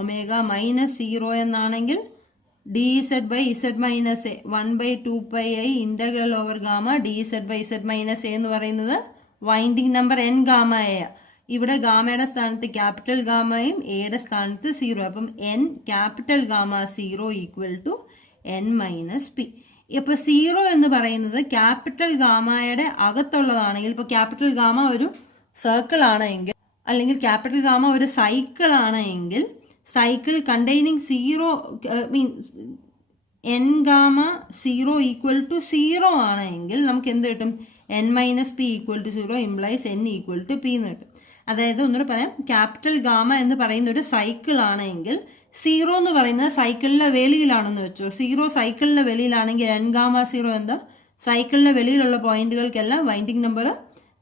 ഒമേഗ -0 എന്നാണെങ്കിൽ dz/z - a 1/2πi integral over gamma dz/z - a എന്ന് പറയുന്നത് winding number n gamma a. ഇവിടെ ഗാമയുടെ സ്ഥാനത്ത് ക്യാപിറ്റൽ ഗാമയും എയുടെ സ്ഥാനത്ത് 0. അപ്പം n capital gamma 0 equal to n - p. ഇപ്പോൾ 0 എന്ന് പറയുന്നത് ക്യാപിറ്റൽ ഗാമയുടെ അകത്തുള്ളതാണെങ്കിൽ, ഇപ്പോൾ ക്യാപിറ്റൽ ഗാമ ഒരു സർക്കിൾ ആണെങ്കിൽ അല്ലെങ്കിൽ ക്യാപിറ്റൽ ഗാമ ഒരു സൈക്കിൾ ആണെങ്കിൽ cycle containing 0 means n gamma 0 equal to 0 ആണെങ്കിൽ നമുക്ക് എന്ത് കിട്ടും? n - p ഈക്വൽ ടു 0 ഇംപ്ലൈസ് n ഈക്വൽ ടു p എന്ന് കിട്ടും. അതായത് ഒന്നുകൂടെ പറയാം, ക്യാപിറ്റൽ ഗാമ എന്ന് പറയുന്ന ഒരു സൈക്കിൾ ആണെങ്കിൽ 0 എന്ന് പറയുന്നത് സൈക്കിളിൻ്റെ വെളിയിലാണെന്ന് വെച്ചോ. 0 സൈക്കിളിൻ്റെ വെളിയിലാണെങ്കിൽ n ഗാമ 0 എന്താ? സൈക്കിളിൻ്റെ വെളിയിലുള്ള പോയിന്റുകൾക്കെല്ലാം വൈൻഡിങ് നമ്പർ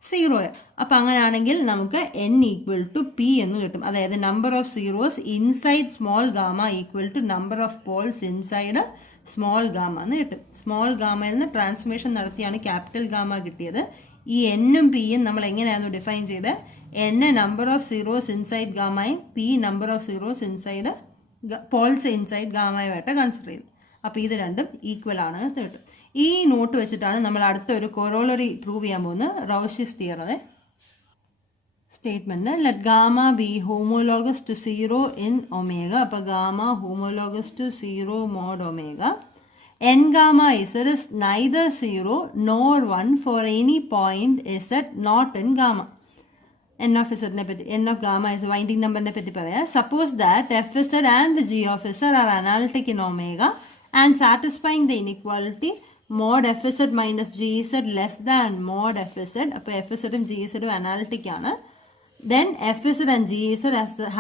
0. അപ്പം അങ്ങനെയാണെങ്കിൽ നമുക്ക് n ഈക്വൽ ടു p എന്ന് കിട്ടും. അതായത് number of zeros inside small gamma equal to number of poles inside small gamma എന്ന് കിട്ടും. സ്മോൾ ഗാമയിൽ നിന്ന് ട്രാൻസ്ഫോർമേഷൻ നടത്തിയാണ് ക്യാപിറ്റൽ ഗാമ കിട്ടിയത്. ഈ എന്നും പിയും നമ്മൾ എങ്ങനെയായിരുന്നു ഡിഫൈൻ ചെയ്ത് n number of zeros inside ഗാമയും P number of zeros inside poles inside ഗാമയുമായിട്ട് കൺസിഡർ ചെയ്തു. അപ്പോൾ ഇത് രണ്ടും ഈക്വൽ ആണ് കേട്ടു. ഈ നോട്ട് വെച്ചിട്ടാണ് നമ്മൾ അടുത്തൊരു കൊറോളറി പ്രൂവ് ചെയ്യാൻ പോകുന്നത്, Rouche's theorem statement. Let gamma be homologous to 0 in omega. അപ്പോൾ gamma homologous to 0 mod omega. n gamma z is neither 0 nor 1 for any point z not in gamma. n of z ne patti, n of gamma is winding number ne patti paraya. Suppose that f z and g of z are analytic in omega and satisfying the inequality mod f z minus g z less than mod f z. അപ്പോൾ f z ഉം g z ഉം analytic ആണ്. Then f z and g z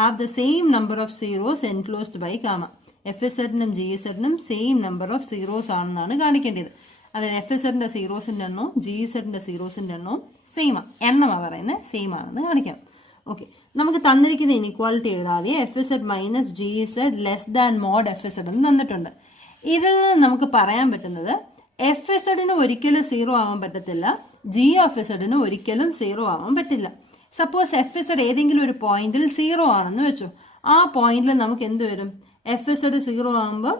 have the same number of zeros enclosed by gamma. F S സെഡിനും G S സെഡിനും same number of zeros ആണെന്നാണ് കാണിക്കേണ്ടത്. അതായത് F S സെഡിൻ്റെ സീറോസിൻ്റെ എണ്ണവും ജി എസ് സെഡിൻ്റെ സീറോസിൻ്റെ എണ്ണവും സെയിമാണ്, എണ്ണമാണ് പറയുന്നത് സെയിം ആണെന്ന് കാണിക്കാം. ഓക്കെ, നമുക്ക് തന്നിരിക്കുന്ന ഇനിക്വാളിറ്റി എഴുതാതെ F S Z minus G S Z less than mod F S Z എന്ന് തന്നിട്ടുണ്ട്. ഇതിൽ നിന്ന് നമുക്ക് പറയാൻ പറ്റുന്നത് എഫ് എസ് സെഡിന് ഒരിക്കലും സീറോ ആവാൻ പറ്റത്തില്ല, ജി ഓഫ് എസ് സെഡിന് ഒരിക്കലും സീറോ ആവാൻ പറ്റില്ല. സപ്പോസ് എഫ് എസ് സെഡ് ഏതെങ്കിലും ഒരു പോയിന്റിൽ സീറോ ആണെന്ന് വെച്ചു, ആ പോയിന്റിൽ നമുക്ക് എന്ത് വരും? എഫ് എസ് സെഡ് സീറോ ആകുമ്പോൾ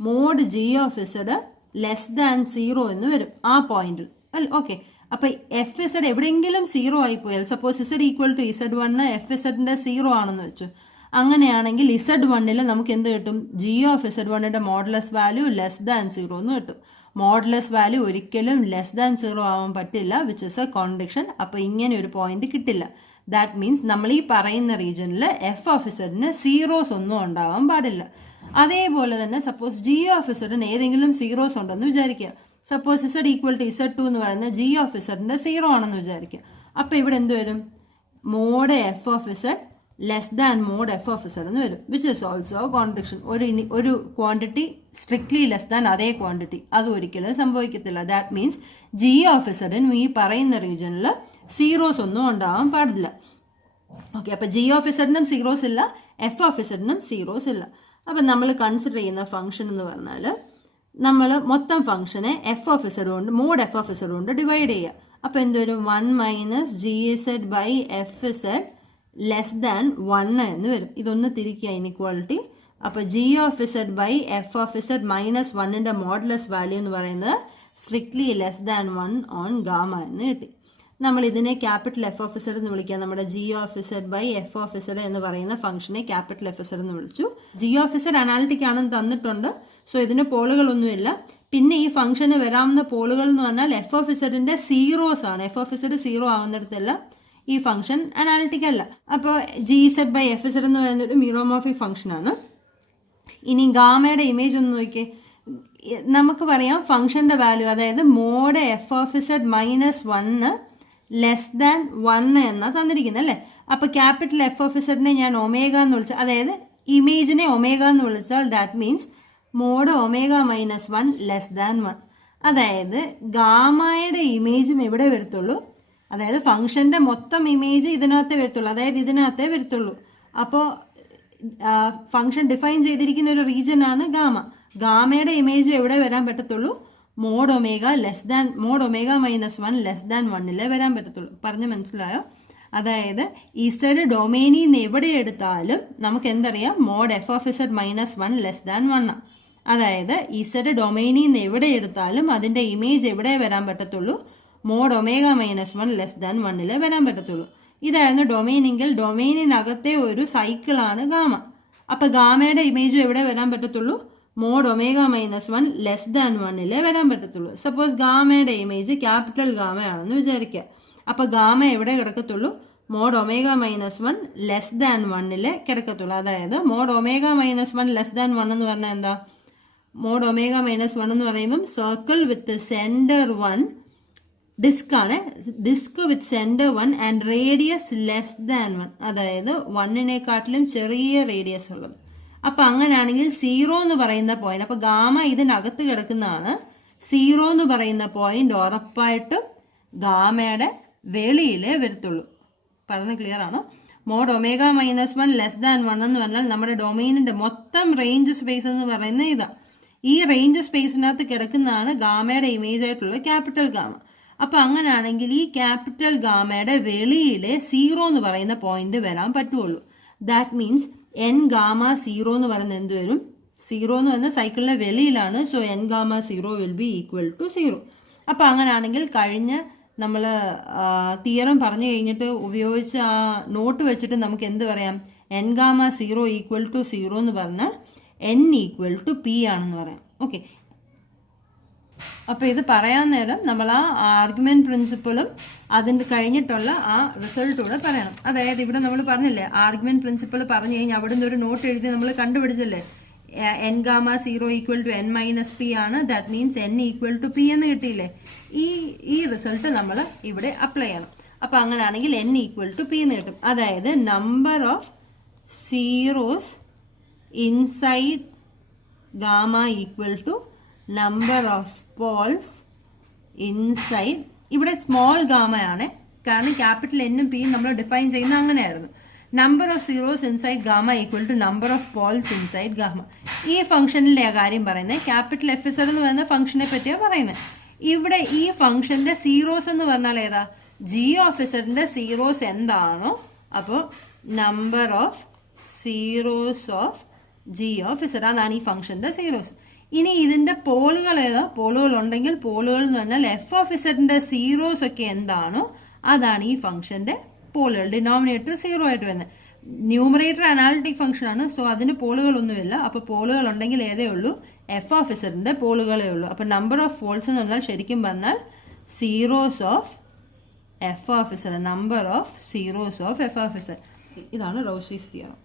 mod G of S Z less than zero എന്ന് വരും ആ പോയിന്റിൽ അല്ല. ഓക്കെ, അപ്പോൾ എഫ് എസ് സെഡ് എവിടെയെങ്കിലും സീറോ ആയിപ്പോയാൽ, suppose Z equal to Z 1 F S സെഡിൻ്റെ സീറോ ആണെന്ന് വെച്ചു, അങ്ങനെയാണെങ്കിൽ ഇസഡ് 1ൽ നമുക്ക് എന്ത് കിട്ടും? ജി ഓഫ് ഇസഡ് 1ൻ്റെ modulus value less than zero എന്ന് കിട്ടും. മോഡുലസ് വാല്യൂ ഒരിക്കലും ലെസ് ദാൻ സീറോ ആവാൻ പറ്റില്ല, വിച്ച് ഇസ് എ കോൺട്രഡിക്ഷൻ. അപ്പോൾ ഇങ്ങനെ ഒരു പോയിന്റ് കിട്ടില്ല. ദാറ്റ് മീൻസ് നമ്മൾ ഈ പറയുന്ന റീജിയനിൽ എഫ് ഓഫ് ഇസഡിന് സീറോസ് ഒന്നും ഉണ്ടാവാൻ പാടില്ല. അതേപോലെ തന്നെ സപ്പോസ് ജി ഓഫ് ഇസഡിന് ഏതെങ്കിലും സീറോസ് ഉണ്ടെന്ന് വിചാരിക്കുക. Suppose Z equal to Z 2 എന്ന് പറയുന്നത് ജി ഓഫ് ഇസഡിൻ്റെ സീറോ ആണെന്ന് വിചാരിക്കുക. അപ്പോൾ ഇവിടെ എന്ത് വരും? Mod F of Z less than mod F of Z എന്ന് വരും, വിച്ച് ഇസ് ഓൾസോ കോൺട്രഡിക്ഷൻ. ഒരു ക്വാണ്ടിറ്റി സ്ട്രിക്ട്ലി ലെസ് ദാൻ അതേ ക്വാണ്ടിറ്റി, അത് ഒരിക്കലും സംഭവിക്കത്തില്ല. ദാറ്റ് മീൻസ് ജി ഓഫ് ഇസഡിന് ഈ പറയുന്ന റീജിയനിൽ സീറോസ് ഒന്നും ഉണ്ടാവാൻ പാടില്ല. ഓക്കെ, അപ്പോൾ ജി ഓഫ് ഇസഡിനും സീറോസ് ഇല്ല, എഫ് ഓഫ് ഇസഡിനും സീറോസ് ഇല്ല. അപ്പം നമ്മൾ കൺസിഡർ ചെയ്യുന്ന ഫംഗ്ഷൻ എന്ന് പറഞ്ഞാൽ നമ്മൾ മൊത്തം ഫംഗ്ഷനെ എഫ് ഓഫ് ഇസഡ് കൊണ്ട് മോഡ് എഫ് ഓഫ് ഇസഡ് കൊണ്ട് ഡിവൈഡ് ചെയ്യുക. അപ്പോൾ എന്തൊരു 1 minus G Z by F Z less than 1 എന്ന് വരും. ഇതൊന്ന് തിരിക്കുക ഇനിക്വാളിറ്റി. അപ്പോൾ G of Z by F of Z minus 1ൻ്റെ മോഡുലസ് വാല്യൂ എന്ന് പറയുന്നത് strictly less than 1 on gamma എന്ന് കിട്ടി. നമ്മൾ ഇതിനെ ക്യാപിറ്റൽ എഫ് ഓഫ് ഇസഡ് എന്ന് വിളിക്കുക. നമ്മുടെ G of Z by F of Z എന്ന് പറയുന്ന ഫംഗ്ഷനെ ക്യാപിറ്റൽ എഫ് ഇസഡ് എന്ന് വിളിച്ചു. ജി ഓഫ് ഇസഡ് അനാലിറ്റിക് ആണെന്ന് തന്നിട്ടുണ്ട്, സോ ഇതിന് പോളുകളൊന്നുമില്ല. പിന്നെ ഈ ഫംഗ്ഷന് വരാവുന്ന പോളുകൾ എന്ന് പറഞ്ഞാൽ എഫ് ഓഫ് ഇസഡിൻ്റെ സീറോസ് ആണ്. എഫ് ഓഫ് ഇസഡ് സീറോ ആവുന്നിടത്തല്ല ഈ ഫംഗ്ഷൻ അനാലിറ്റിക് അല്ല. അപ്പോൾ G Z by F Z എന്ന് പറയുന്ന ഒരു മിറോമോർഫിക് ഫംഗ്ഷനാണ്. ഇനി ഗാമയുടെ ഇമേജ് ഒന്ന് നോക്കിയേ. നമുക്ക് പറയാം ഫംഗ്ഷൻ്റെ വാല്യൂ, അതായത് mod F of Z minus 1 less than 1 എന്നാണ് തന്നിരിക്കുന്നത് അല്ലേ. അപ്പോൾ ക്യാപിറ്റൽ എഫ് ഓഫ് ഇസഡിനെ ഞാൻ ഒമേഗ എന്ന് വിളിച്ചാൽ, അതായത് ഇമേജിനെ ഒമേഗ എന്ന് വിളിച്ചാൽ that means mod omega minus 1 less than 1. അതായത് ഗാമയുടെ ഇമേജും എവിടെ വരത്തുള്ളൂ, അതായത് ഫംഗ്ഷൻ്റെ മൊത്തം ഇമേജ് ഇതിനകത്തേ വരത്തുള്ളൂ, അതായത് ഇതിനകത്തേ വരത്തുള്ളൂ. അപ്പോൾ ഫംഗ്ഷൻ ഡിഫൈൻ ചെയ്തിരിക്കുന്ന ഒരു റീജിയനാണ് ഗാമ. ഗാമയുടെ ഇമേജ് എവിടെ വരാൻ പറ്റത്തുള്ളൂ? Mod omega less than mod omega minus 1 less than 1 വരാൻ പറ്റത്തുള്ളൂ. പറഞ്ഞ് മനസ്സിലായോ? അതായത് ഇസഡ് ഡൊമൈനിൽ നിന്ന് എവിടെ എടുത്താലും നമുക്ക് എന്തറിയാം? Mod F of Z minus 1 less than 1. അതായത് ഇസഡ് ഡൊമൈനിൽ നിന്ന് എവിടെ എടുത്താലും അതിൻ്റെ ഇമേജ് എവിടെ വരാൻ പറ്റത്തുള്ളൂ? Mod omega minus 1 less than 1 വരാൻ പറ്റത്തുള്ളൂ. ഇതായിരുന്നു ഡൊമൈനെങ്കിൽ ഡൊമൈനിനകത്തെ ഒരു സൈക്കിളാണ് ഗാമ. അപ്പോൾ ഗാമയുടെ ഇമേജും എവിടെ വരാൻ പറ്റത്തുള്ളൂ? Mod omega minus 1 less than 1 വരാൻ പറ്റത്തുള്ളൂ. സപ്പോസ് ഗാമയുടെ ഇമേജ് ക്യാപിറ്റൽ ഗാമയാണെന്ന് വിചാരിക്കുക. അപ്പോൾ ഗാമ എവിടെ കിടക്കത്തുള്ളൂ? Mod omega minus 1 less than 1 കിടക്കത്തുള്ളൂ. അതായത് mod omega minus 1 less than 1 എന്ന് പറഞ്ഞാൽ എന്താ? മോഡ് ഒമേഗ മൈനസ് 1 എന്ന് പറയുമ്പം സർക്കിൾ വിത്ത് സെൻറ്റർ 1, ഡിസ്ക് ആണ്, disc with centre 1 and radius less than 1, അതായത് 1-നേക്കാട്ടിലും ചെറിയ റേഡിയസ് ഉള്ളത്. അപ്പോൾ അങ്ങനെയാണെങ്കിൽ 0 എന്ന് പറയുന്ന പോയിന്റ്, അപ്പോൾ ഗാമ ഇതിനകത്ത് കിടക്കുന്നതാണ്. 0 എന്ന് പറയുന്ന പോയിന്റ് ഉറപ്പായിട്ടും ഗാമയുടെ വെളിയിലേ വരത്തുള്ളൂ. പറഞ്ഞ് ക്ലിയർ ആണോ? Mod omega minus 1 less than 1 എന്ന് പറഞ്ഞാൽ നമ്മുടെ ഡൊമൈനിൻ്റെ മൊത്തം റേഞ്ച് സ്പേസ് എന്ന് പറയുന്നത് ഇതാണ്. ഈ റേഞ്ച് സ്പേസിനകത്ത് കിടക്കുന്നതാണ് ഗാമയുടെ ഇമേജ് ആയിട്ടുള്ള ക്യാപിറ്റൽ ഗാമ. അപ്പം അങ്ങനെയാണെങ്കിൽ ഈ ക്യാപിറ്റൽ ഗാമയുടെ വെളിയിലെ 0 എന്ന് പറയുന്ന പോയിന്റ് വരാൻ പറ്റുള്ളൂ. ദാറ്റ് മീൻസ് എൻ ഗാമ 0 എന്ന് പറയുന്നത് എന്ത് വരും? 0 എന്ന് പറയുന്ന സൈക്കിളിൻ്റെ വെളിയിലാണ്. So N gamma 0 will be equal to 0. അപ്പം അങ്ങനെയാണെങ്കിൽ കഴിഞ്ഞ നമ്മൾ തിയറം പറഞ്ഞു കഴിഞ്ഞിട്ട് ഉപയോഗിച്ച ആ നോട്ട് വെച്ചിട്ട് നമുക്ക് എന്ത് പറയാം? എൻ ഗാമ 0 ഈക്വൽ ടു 0 എന്ന് പറഞ്ഞാൽ എൻ ഈക്വൽ ടു പി ആണെന്ന് പറയാം. ഓക്കെ, അപ്പോൾ ഇത് പറയാൻ നേരം നമ്മൾ ആ ആർഗ്യുമെൻറ്റ് പ്രിൻസിപ്പിളും അതിൻ്റെ കഴിഞ്ഞിട്ടുള്ള ആ റിസൾട്ടൂടെ പറയണം. അതായത് ഇവിടെ നമ്മൾ പറഞ്ഞില്ലേ, ആർഗ്യുമെൻറ്റ് പ്രിൻസിപ്പിൾ പറഞ്ഞു കഴിഞ്ഞാൽ അവിടെ നിന്ന് ഒരു നോട്ട് എഴുതി നമ്മൾ കണ്ടുപിടിച്ചില്ലേ, N gamma 0 equal to N minus P ആണ്. That means N equal to P എന്ന് കിട്ടിയില്ലേ. ഈ റിസൾട്ട് നമ്മൾ ഇവിടെ അപ്ലൈ ചെയ്യണം. അപ്പോൾ അങ്ങനെയാണെങ്കിൽ എൻ ഈക്വൽ ടു പി എന്ന് കിട്ടും. അതായത് number of zeros inside gamma equal to number of poles inside. ഇവിടെ സ്മോൾ ഗാമയാണ്, കാരണം ക്യാപിറ്റൽ എന്നും പിയും നമ്മൾ ഡിഫൈൻ ചെയ്യുന്നത് അങ്ങനെയായിരുന്നു. Number of zeros inside gamma equal to number of poles inside gamma. ഈ ഫംഗ്ഷനിലെ കാര്യം പറയുന്നത് ക്യാപിറ്റൽ എഫ് ഇസഡ് എന്ന് പറയുന്ന ഫംഗ്ഷനെ പറ്റിയാണ് പറയുന്നത്. ഇവിടെ ഈ ഫംഗ്ഷൻ്റെ സീറോസ് എന്ന് പറഞ്ഞാൽ ഏതാ? ജി ഓഫ് ഇസഡിൻ്റെ സീറോസ് എന്താണോ, അപ്പോൾ number of zeros of G of Z, അതാണ് ഈ ഫംഗ്ഷൻ്റെ സീറോസ്. ഇനി ഇതിൻ്റെ പോളുകൾ ഏതാ? പോളുകൾ ഉണ്ടെങ്കിൽ പോളുകൾ എന്ന് പറഞ്ഞാൽ എഫ് ഓഫ് ഇസഡിൻ്റെ സീറോസ് ഒക്കെ എന്താണോ അതാണ് ഈ ഫംഗ്ഷൻ്റെ പോളുകൾ. ഡിനോമിനേറ്റർ 0 ആയിട്ട് വരുന്നത്. ന്യൂമറേറ്റർ അനാലിറ്റിക് ഫംഗ്ഷനാണ്, സോ അതിന് പോളുകളൊന്നുമില്ല. അപ്പോൾ പോളുകൾ ഉണ്ടെങ്കിൽ ഏതേ ഉള്ളൂ? എഫ് ഓഫ് ഇസഡിൻ്റെ പോളുകളേ ഉള്ളൂ. അപ്പോൾ നമ്പർ ഓഫ് പോൾസ് എന്ന് പറഞ്ഞാൽ ശരിക്കും പറഞ്ഞാൽ zeros of F of Z, number of zeros of F of Z. ഇതാണ് റോസീസ് തിയറം.